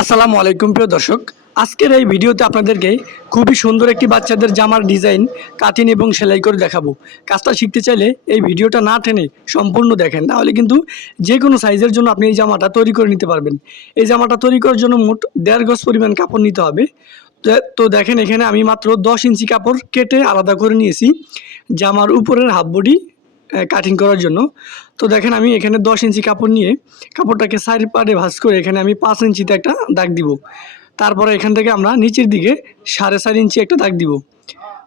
আসসালামু আলাইকুম প্রিয় দর্শক, আজকের এই ভিডিওতে আপনাদেরকে খুবই সুন্দর একটি বাচ্চাদের জামার ডিজাইন, কাটিং এবং সেলাই করে দেখাবো। কাজটা শিখতে চাইলে এই ভিডিওটা না টেনে সম্পূর্ণ দেখেন তাহলে কিন্তু যে কোনো সাইজের জন্য আপনি এই জামাটা তৈরি করে নিতে পারবেন। এই জামাটা তৈরি করার জন্য মোট দেড় গজ পরিমাণ কাপড় নিতে হবে। তো- দেখেন এখানে আমি মাত্র দশ ইঞ্চি কাপড় কেটে আলাদা করে নিয়েছি। জামার উপরের হাফ বডি কাটিং করার জন্য। তো দেখেন আমি এখানে দশ ইঞ্চি কাপড় নিয়ে কাপড়টাকে সাইড পাড়ে ভাঁজ করে এখানে আমি পাঁচ ইঞ্চিতে একটা দাগ দিব। তারপরে এখান থেকে আমরা নিচের দিকে সাড়ে চার ইঞ্চি একটা দাগ দিব।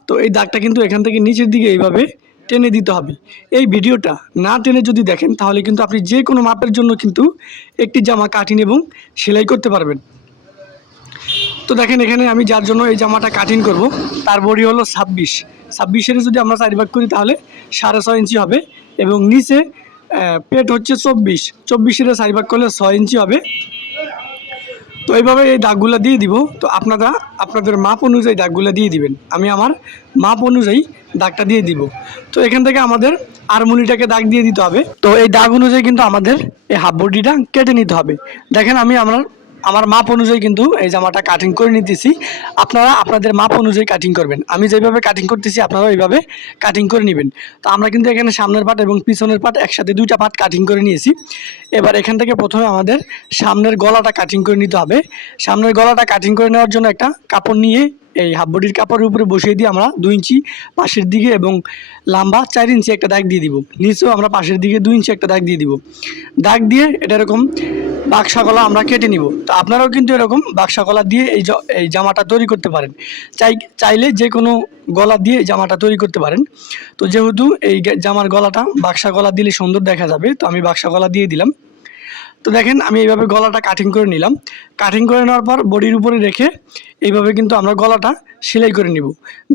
তো এই দাগটা কিন্তু এখান থেকে নিচের দিকে এইভাবে টেনে দিতে হবে। এই ভিডিওটা না টেনে যদি দেখেন, তাহলে কিন্তু আপনি যে কোনো মাপের জন্য কিন্তু একটি জামা কাটিং এবং সেলাই করতে পারবেন। তো দেখেন এখানে আমি যার জন্য এই জামাটা কাটিং করব, তার বডি হলো ছাব্বিশ। ছাব্বিশের যদি আমরা চারি ভাগ করি তাহলে সাড়ে ছয় ইঞ্চি হবে এবং নিচে পেট হচ্ছে চব্বিশ। চব্বিশের চারি ভাগ করলে ছয় ইঞ্চি হবে। তো এইভাবে এই দাগগুলো দিয়ে দিব। তো আপনারা, আপনাদের মাপ অনুযায়ী দাগগুলো দিয়ে দিবেন। আমি আমার মাপ অনুযায়ী দাগটা দিয়ে দিব। তো এখান থেকে আমাদের আরমুনিটাকে দাগ দিয়ে দিতে হবে। তো এই দাগ অনুযায়ী কিন্তু আমাদের এই হাফ বডিটা কেটে নিতে হবে। দেখেন আমি আমার আমার মাপ অনুযায়ী কিন্তু এই জামাটা কাটিং করে নিতেছি। আপনারা আপনাদের মাপ অনুযায়ী কাটিং করবেন। আমি যেভাবে কাটিং করতেছি আপনারা ওইভাবে কাটিং করে নেবেন। তো আমরা কিন্তু এখানে সামনের পাট এবং পিছনের পাট একসাথে দুইটা পাট কাটিং করে নিয়েছি। এবার এখান থেকে প্রথমে আমাদের সামনের গলাটা কাটিং করে নিতে হবে। সামনের গলাটা কাটিং করে নেওয়ার জন্য একটা কাপড় নিয়ে এই হাফ বডির কাপড়ের উপরে বসিয়ে দিয়ে আমরা দুই ইঞ্চি পাশের দিকে এবং লম্বা চার ইঞ্চি একটা দাগ দিয়ে দিব। নিচেও আমরা পাশের দিকে দুই ইঞ্চি একটা দাগ দিয়ে দিব। দাগ দিয়ে এটা এরকম বাক্সা গলা আমরা কেটে নিব। তো আপনারাও কিন্তু এরকম বাক্সা গলা দিয়ে এই এই জামাটা তৈরি করতে পারেন। চাই, চাইলে যে কোনো গলা দিয়ে জামাটা তৈরি করতে পারেন। তো যেহেতু এই জামার গলাটা বাক্সা গলা দিলে সুন্দর দেখা যাবে, তো আমি বাক্সা গলা দিয়ে দিলাম। তো দেখেন আমি এইভাবে গলাটা কাটিং করে নিলাম। কাটিং করে নেওয়ার পর বডির উপরে রেখে এইভাবে কিন্তু আমরা গলাটা সেলাই করে নিব।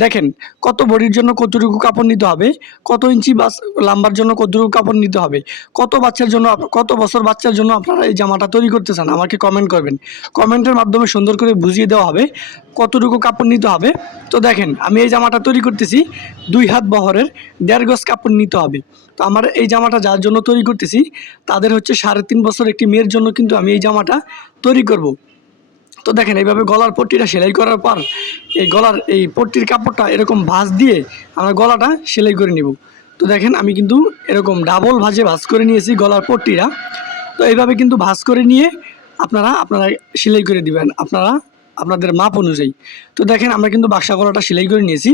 দেখেন, কত বডির জন্য কতটুকু কাপড় নিতে হবে, কত ইঞ্চি বাস লাম্বার জন্য কতটুকু কাপড় নিতে হবে, কত বাচ্চার জন্য কত বছর বাচ্চার জন্য আপনারা এই জামাটা তৈরি করতে চান আমাকে কমেন্ট করবেন। কমেন্টের মাধ্যমে সুন্দর করে বুঝিয়ে দেওয়া হবে কতটুকু কাপড় নিতে হবে। তো দেখেন, আমি এই জামাটা তৈরি করতেছি, দুই হাত বহরের দেড় গজ কাপড় নিতে হবে। তো আমার এই জামাটা যার জন্য তৈরি করতেছি, তাদের হচ্ছে সাড়ে তিন বছর একটি মেয়ের জন্য কিন্তু আমি এই জামাটা তৈরি করব। তো দেখেন এইভাবে গলার পট্টিটা সেলাই করার পর এই গলার এই পট্টির কাপড়টা এরকম ভাঁজ দিয়ে আমরা গলাটা সেলাই করে নিব। তো দেখেন আমি কিন্তু এরকম ডাবল ভাঁজে ভাঁজ করে নিয়েছি গলার পট্টিটা। তো এইভাবে কিন্তু ভাঁজ করে নিয়ে আপনারা আপনারা সেলাই করে দিবেন। আপনারা, আপনাদের মাপ অনুযায়ী। তো দেখেন আমরা কিন্তু বাক্সা গলাটা সেলাই করে নিয়েছি।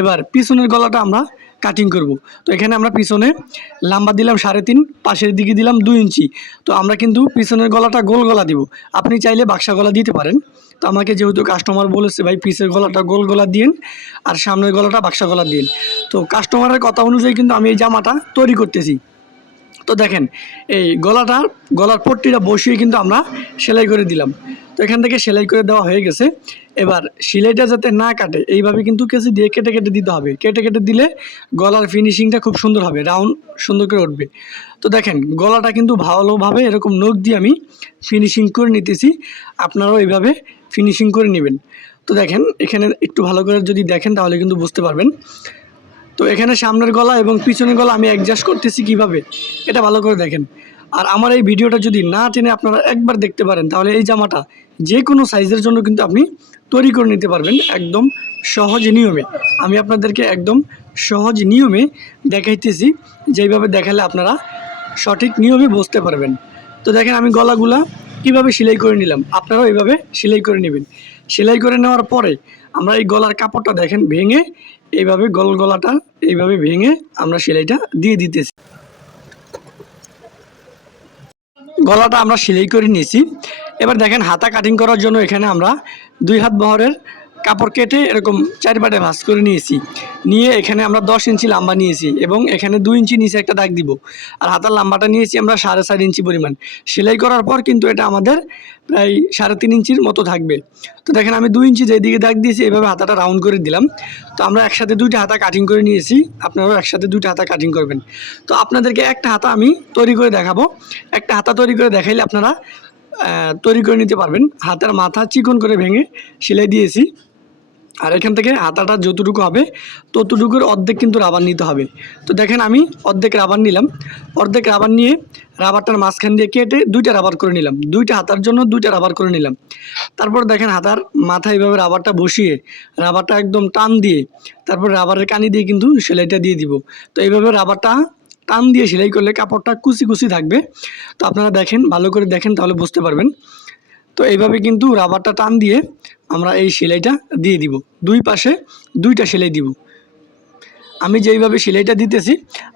এবার পিছনের গলাটা আমরা কাটিং করব। তো এখানে আমরা পিছনে লাম্বা দিলাম সাড়ে তিন, পাশের দিকে দিলাম দুই ইঞ্চি। তো আমরা কিন্তু পিছনের গলাটা গোল গলা দিব। আপনি চাইলে বাক্সা গলা দিতে পারেন। তো আমাকে যেহেতু কাস্টমার বলেছে, ভাই পিসের গলাটা গোল গলা দিন আর সামনের গলাটা বাক্সা গলা দিন তো কাস্টমারের কথা অনুযায়ী কিন্তু আমি এই জামাটা তৈরি করতেছি। তো দেখেন, এই গলাটা, গলার পট্টিটা বসিয়ে কিন্তু আমরা সেলাই করে দিলাম। তো এখান থেকে সেলাই করে দেওয়া হয়ে গেছে। এবার সেলাইটা যাতে না কাটে, এইভাবে কিন্তু কেসি দিয়ে কেটে কেটে দিতে হবে। কেটে কেটে দিলে গলার ফিনিশিংটা খুব সুন্দর হবে রাউন্ড সুন্দর করে উঠবে। তো দেখেন, গলাটা কিন্তু ভালোভাবে এরকম নখ দিয়ে আমি ফিনিশিং করে নিতেছি। আপনারাও এইভাবে ফিনিশিং করে নেবেন। তো দেখেন, এখানে একটু ভালো করে যদি দেখেন, তাহলে কিন্তু বুঝতে পারবেন। তো এখানে সামনের গলা এবং পিছনের গলা আমি অ্যাডজাস্ট করতেছি কীভাবে, এটা ভালো করে দেখেন। আর আমার এই ভিডিওটা যদি না টেনে আপনারা একবার দেখতে পারেন, তাহলে এই জামাটা যে কোনো সাইজের জন্য কিন্তু আপনি তৈরি করে নিতে পারবেন একদম সহজ নিয়মে। আমি আপনাদেরকে একদম সহজ নিয়মে দেখাইতেছি যেইভাবে দেখালে আপনারা সঠিক নিয়মে বুঝতে পারবেন। তো দেখেন আমি গলাগুলা কীভাবে সেলাই করে নিলাম, আপনারাও এইভাবে সেলাই করে নেবেন। সেলাই করে নেওয়ার পরে আমরা এই গলার কাপড়টা দেখেন ভেঙে এইভাবে গল গলাটা এইভাবে ভেঙে আমরা সেলাইটা দিয়ে দিতেছি। গলাটা আমরা সেলাই করে নিয়েছি। এবার দেখেন, হাতা কাটিং করার জন্য এখানে আমরা দুই হাত বহরের কাপড় কেটে এরকম চারিপাটে ভাঁজ করে নিয়েছি। নিয়ে এখানে আমরা দশ ইঞ্চি লম্বা নিয়েছি এবং এখানে দুই ইঞ্চি নিচে একটা দাগ দিব। আর হাতার লম্বাটা নিয়েছি আমরা সাড়ে চার ইঞ্চি পরিমাণ। সেলাই করার পর কিন্তু এটা আমাদের প্রায় সাড়ে তিন ইঞ্চির মতো থাকবে। তো দেখেন আমি দুই ইঞ্চি যেদিকে দাগ দিয়েছি এভাবে হাতাটা রাউন্ড করে দিলাম। তো আমরা একসাথে দুইটা হাতা কাটিং করে নিয়েছি। আপনারাও একসাথে দুইটা হাতা কাটিং করবেন। তো আপনাদেরকে একটা হাতা আমি তৈরি করে দেখাবো। একটা হাতা তৈরি করে দেখাইলে আপনারা তৈরি করে নিতে পারবেন। হাতের মাথা চিকন করে ভেঙে সেলাই দিয়েছি। আর এখান থেকে হাতাটা যতটুকু হবে, ততটুকুর অর্ধেক কিন্তু রাবার নিতে হবে। তো দেখেন আমি অর্ধেক রাবার নিলাম। অর্ধেক রাবার নিয়ে রাবারটার মাঝখান দিয়ে কেটে দুইটা রাবার করে নিলাম। দুইটা হাতার জন্য দুইটা রাবার করে নিলাম। তারপর দেখেন হাতার মাথায় এইভাবে রাবারটা বসিয়ে রাবারটা একদম টান দিয়ে তারপর রাবারের কানি দিয়ে কিন্তু সেলাইটা দিয়ে দিব। তো এইভাবে রাবারটা টান দিয়ে সেলাই করলে কাপড়টা কুচি কুচি থাকবে। তো আপনারা দেখেন, ভালো করে দেখেন তাহলে বুঝতে পারবেন। তো এইভাবে কিন্তু রাবারটা টান দিয়ে আমরা এই সেলাইটা দিয়ে দিব। দুই পাশে দুইটা সেলাই দিব। আমি যেইভাবে সেলাইটা দিতেছি,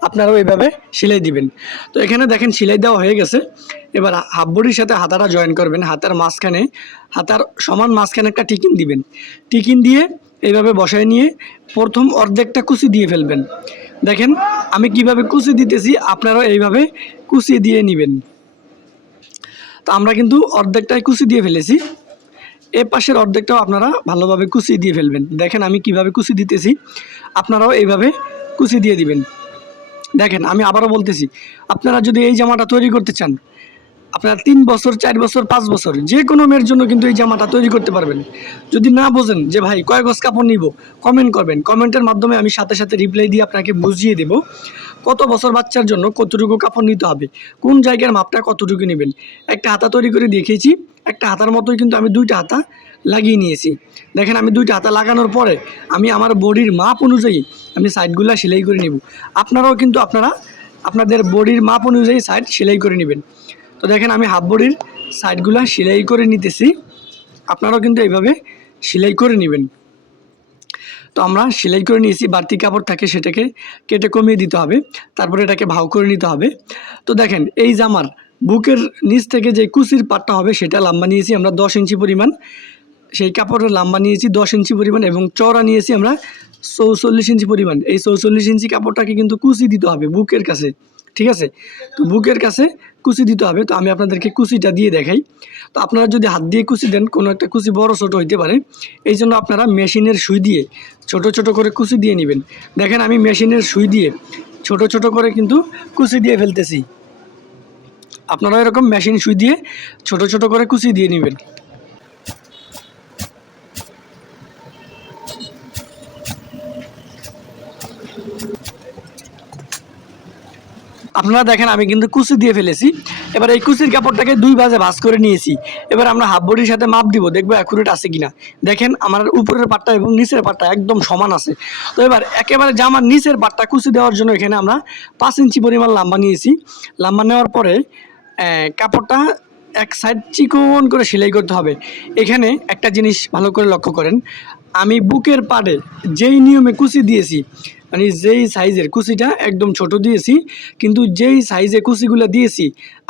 আপনারাও এইভাবে সেলাই দিবেন। তো এখানে দেখেন সেলাই দেওয়া হয়ে গেছে। এবার হাফবড়ির সাথে হাতাটা জয়েন করবেন। হাতার মাঝখানে, হাতার সমান মাঝখানে একটা টিকিন দিবেন। টিকিন দিয়ে এইভাবে বসায় নিয়ে প্রথম অর্ধেকটা কুচি দিয়ে ফেলবেন। দেখেন আমি কীভাবে কুচি দিতেছি, আপনারাও এইভাবে কুচি দিয়ে নেবেন। তো আমরা কিন্তু অর্ধেকটাই কুচি দিয়ে ফেলেছি। এ পাশের অর্ধেকটাও আপনারা ভালোভাবে কুচি দিয়ে ফেলবেন। দেখেন আমি কীভাবে কুচি দিতেছি। আপনারাও এইভাবে কুচি দিয়ে দিবেন। দেখেন, আমি আবারও বলতেছি, আপনারা যদি এই জামাটা তৈরি করতে চান আপনারা তিন বছর, চার বছর, পাঁচ বছর, যে কোনো মেয়ের জন্য কিন্তু এই জামাটা তৈরি করতে পারবেন। যদি না বোঝেন যে ভাই কয় গজ কাপড় নিব কমেন্ট করবেন। কমেন্টের মাধ্যমে আমি সাথে সাথে রিপ্লাই দিয়ে আপনাকে বুঝিয়ে দেব কত বছর বাচ্চার জন্য কতটুকু কাপড় নিতে হবে, কোন জায়গার মাপটা কতটুকু নেবেন। একটা হাতা তৈরি করে দেখিয়েছি, একটা হাতার মতোই কিন্তু আমি দুইটা হাতা লাগিয়ে নিয়েছি। দেখেন আমি দুইটা হাতা লাগানোর পরে আমি আমার বডির মাপ অনুযায়ী আমি সাইডগুলো সেলাই করে নেব। আপনারাও কিন্তু আপনারা, আপনাদের বডির মাপ অনুযায়ী সাইড সেলাই করে নেবেন। তো দেখেন, আমি হাফ বডির সাইডগুলো সেলাই করে নিতেছি। আপনারাও কিন্তু এইভাবে সেলাই করে নেবেন। তো আমরা সেলাই করে নিয়েছি, বাড়তি কাপড় থাকে সেটাকে কেটে কমিয়ে দিতে হবে, তারপরে এটাকে ভাও করে নিতে হবে। তো দেখেন, এই জামার বুকের নিচ থেকে যে কুচির পাটটা হবে, সেটা লম্বা নিয়েছি আমরা দশ ইঞ্চি পরিমাণ। সেই কাপড়ের লম্বা নিয়েছি দশ ইঞ্চি পরিমাণ এবং চড়া নিয়েছি আমরা চৌচল্লিশ ইঞ্চি পরিমাণ। এই চৌচল্লিশ ইঞ্চি কাপড়টাকে কিন্তু কুচি দিতে হবে বুকের কাছে। ঠিক আছে? তো বুকের কাছে কুচি দিতে হবে। তো আমি আপনাদেরকে কুচিটা দিয়ে দেখাই। তো আপনারা যদি হাত দিয়ে কুচি দেন, কোনো একটা কুচি বড় ছোট হইতে পারে। এই জন্য আপনারা মেশিনের সুই দিয়ে ছোট ছোট করে কুচি দিয়ে নেবেন। দেখেন আমি মেশিনের সুই দিয়ে ছোট ছোট করে কিন্তু কুচি দিয়ে ফেলতেছি। আপনারা এরকম মেশিন সুই দিয়ে ছোট ছোট করে কুচি দিয়ে নেবেন। আপনারা দেখেন, আমি কিন্তু কুচি দিয়ে ফেলেছি। এবার এই কুচির কাপড়টাকে দুই ভাজে ভাজ করে নিয়েছি। এবার আমরা হাফ বডির সাথে মাপ দিব, দেখব অ্যাকুরেট আছে কিনা। দেখেন, আমার উপরের পাটটা এবং নিচের পাটটা একদম সমান আছে। তো এবার একেবারে জামার নিচের পাটটা কুচি দেওয়ার জন্য এখানে আমরা পাঁচ ইঞ্চি পরিমাণ লাম্বা নিয়েছি। লাম্বা নেওয়ার পরে কাপড়টা এক সাইড চিকন করে সেলাই করতে হবে। এখানে একটা জিনিস ভালো করে লক্ষ্য করেন। আমি বুকের পাড়ে যেই নিয়মে কুচি দিয়েছি মানে যেই সাইজের কুচিটা একদম ছোট দিয়েছি, কিন্তু যেই সাইজে কুচিগুলো দিয়েছি,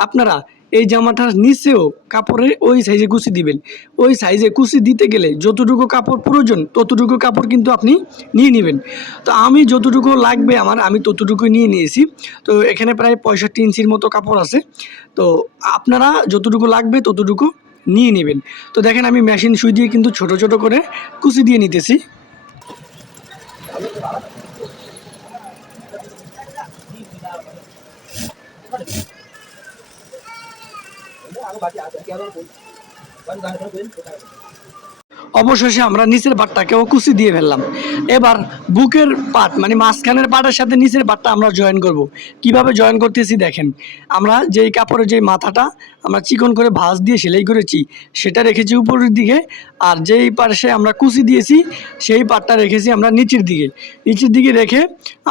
আপনারা এই জামাটার নিচেও কাপড়ে ওই সাইজে কুচি দিবেন। ওই সাইজে কুচি দিতে গেলে যতটুকু কাপড় প্রয়োজন, ততটুকু কাপড় কিন্তু আপনি নিয়ে নেবেন। তো আমি যতটুকু লাগবে আমার, আমি ততটুকু নিয়ে নিয়েছি। তো এখানে প্রায় পঁয়ষট্টি ইঞ্চির মতো কাপড় আছে। তো আপনারা যতটুকু লাগবে ততটুকু নিয়ে নেবেন। তো দেখেন আমি মেশিন সুই দিয়ে কিন্তু ছোট ছোট করে কুচি দিয়ে নিতেছি। क्या बात है। वन गाड़ी पर बिल অবশেষে আমরা নিচের পাটটাকেও কুচি দিয়ে ফেললাম। এবার বুকের পাট মানে মাঝখানের পাটের সাথে নিচের পাটটা আমরা জয়েন করব। কীভাবে জয়েন করতেছি দেখেন, আমরা যেই কাপড়ের যে মাথাটা আমরা চিকন করে ভাঁজ দিয়ে সেলাই করেছি, সেটা রেখেছি উপরের দিকে আর যেই পাশে আমরা কুচি দিয়েছি, সেই পাটটা রেখেছি আমরা নিচের দিকে। নিচের দিকে রেখে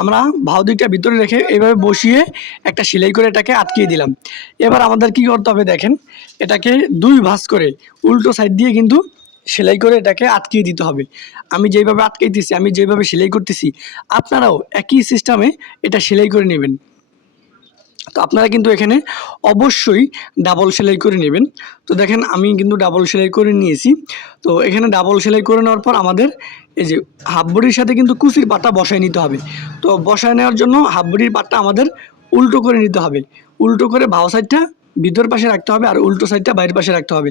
আমরা ভাও দিকটা ভিতরে রেখে এভাবে বসিয়ে একটা সেলাই করে এটাকে আটকিয়ে দিলাম। এবার আমাদের কি করতে হবে দেখেন, এটাকে দুই ভাঁজ করে উল্টো সাইড দিয়ে কিন্তু সেলাই করে এটাকে আটকিয়ে দিতে হবে। আমি যেভাবে আটকাইতেছি, আমি যেভাবে সেলাই করতেছি, আপনারাও একই সিস্টেমে এটা সেলাই করে নেবেন। তো আপনারা কিন্তু এখানে অবশ্যই ডাবল সেলাই করে নেবেন। তো দেখেন, আমি কিন্তু ডাবল সেলাই করে নিয়েছি। তো এখানে ডাবল সেলাই করে নেওয়ার পর আমাদের এই যে হাফ বডির সাথে কিন্তু কুচির পাটটা বসায় নিতে হবে। তো বসায় নেওয়ার জন্য হাফ বডির পাটটা আমাদের উল্টো করে নিতে হবে। উল্টো করে ভাও সাইডটা ভিতর পাশে রাখতে হবে আর উল্টো সাইডটা বাইরের পাশে রাখতে হবে।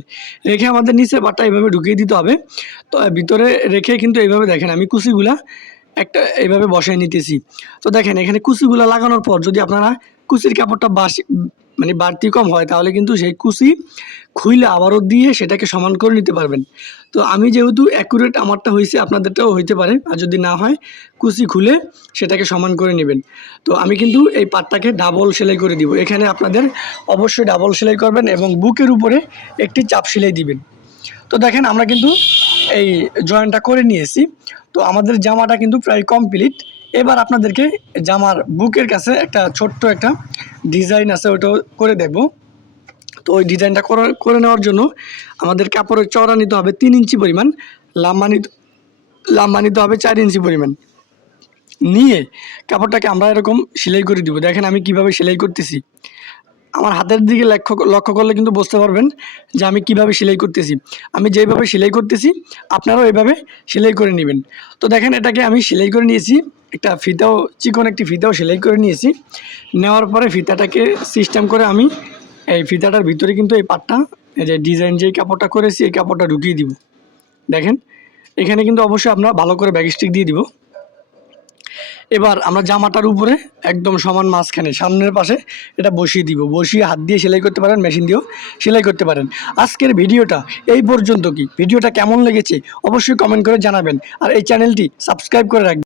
রেখে আমাদের নিচের পাটটা এইভাবে ঢুকিয়ে দিতে হবে। তো ভিতরে রেখে কিন্তু এইভাবে দেখেন আমি কুচিগুলা একটা এইভাবে বসায় নিতেছি। তো দেখেন এখানে কুচিগুলা লাগানোর পর যদি আপনারা কুচির কাপড়টা বাসি মানে বাড়তি কম হয়, তাহলে কিন্তু সেই কুচি খুইলে আবারও দিয়ে সেটাকে সমান করে নিতে পারবেন। তো আমি যেহেতু অ্যাকুরেট আমারটা হয়েছে আপনাদেরটাও হইতে পারে। আর যদি না হয় কুচি খুলে সেটাকে সমান করে নেবেন। তো আমি কিন্তু এই পাটটাকে ডাবল সেলাই করে দিব। এখানে আপনাদের অবশ্যই ডাবল সেলাই করবেন এবং বুকের উপরে একটি চাপ সেলাই দিবেন। তো দেখেন, আমরা কিন্তু এই জয়েন্টটা করে নিয়েছি। তো আমাদের জামাটা কিন্তু প্রায় কমপ্লিট এবার আপনাদেরকে জামার বুকের কাছে একটা ছোট্ট একটা ডিজাইন আছে ওটাও করে দেখব। তো ওই ডিজাইনটা করে করে নেওয়ার জন্য আমাদের কাপড়ের চড়া নিতে হবে তিন ইঞ্চি পরিমাণ, লাম্বা নিতে লাম্বা নিতে হবে চার ইঞ্চি পরিমাণ। নিয়ে কাপড়টাকে আমরা এরকম সেলাই করে দিব। দেখেন আমি কীভাবে সেলাই করতেছি। আমার হাতের দিকে লক্ষ্য লক্ষ্য করলে কিন্তু বুঝতে পারবেন যে আমি কীভাবে সেলাই করতেছি। আমি যেভাবে সেলাই করতেছি, আপনারাও এইভাবে সেলাই করে নেবেন। তো দেখেন, এটাকে আমি সেলাই করে নিয়েছি। একটা ফিতাও, চিকন একটি ফিতাও সেলাই করে নিয়েছি। নেওয়ার পরে ফিতাটাকে সিস্টেম করে আমি এই ফিতাটার ভিতরে কিন্তু এই পাটটা, এই যে ডিজাইন যেই কাপড়টা করেছি, এই কাপড়টা ঢুকিয়ে দিব। দেখেন, এখানে কিন্তু অবশ্যই আমরা ভালো করে ব্যাগ স্টিক দিয়ে দিব। এবার আমরা জামাটার উপরে একদম সমান মাঝখানে, সামনের পাশে এটা বসিয়ে দিব। বসিয়ে হাত দিয়ে সেলাই করতে পারেন, মেশিন দিয়েও সেলাই করতে পারেন। আজকের ভিডিওটা এই পর্যন্ত কি? ভিডিওটা কেমন লেগেছে? অবশ্যই কমেন্ট করে জানাবেন। আর এই চ্যানেলটি সাবস্ক্রাইব করে রাখবেন।